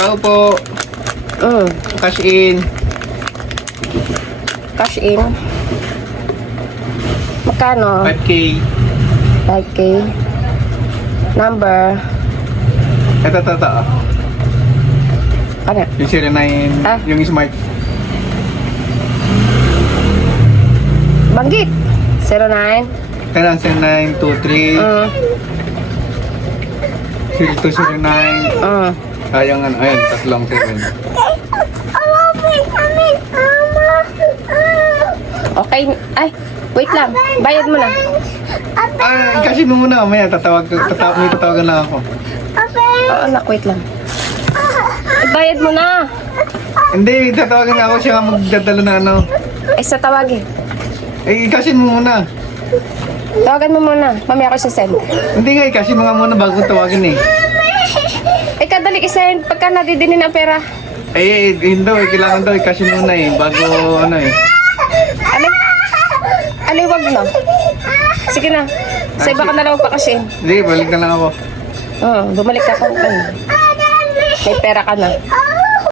Tao po. Cash in. Cash in. Magkano? 5K. 5K. Number. Ito. Ano? Yung 09, Ah? yung smart. Banggit. 09. Kailan 0923 0209. Yung ano, ayun, tatlong 7. Okay. Ay, wait lang. Bayad mo na. Kasi muna, may tatawagan lang ako. Oo, anak, wait lang. Bayad mo na. Hindi, tatawagan nga ako siya nga magdadala na ano. Ay, sa tawagin. Kasi mo muna. Tawagan mo muna. Mamaya ako send. Hindi nga, kasi mga muna bago tawagin eh. Eh, kadali isend. Pagka nadidinin ang pera. Yun daw, kailangan daw, kasi muna eh, bago ano eh. Alay, wag na. Sige na. Sa iba ka na lang pa kasi. Hindi, balik na lang ako. Bumalik ka kung may pera ka na.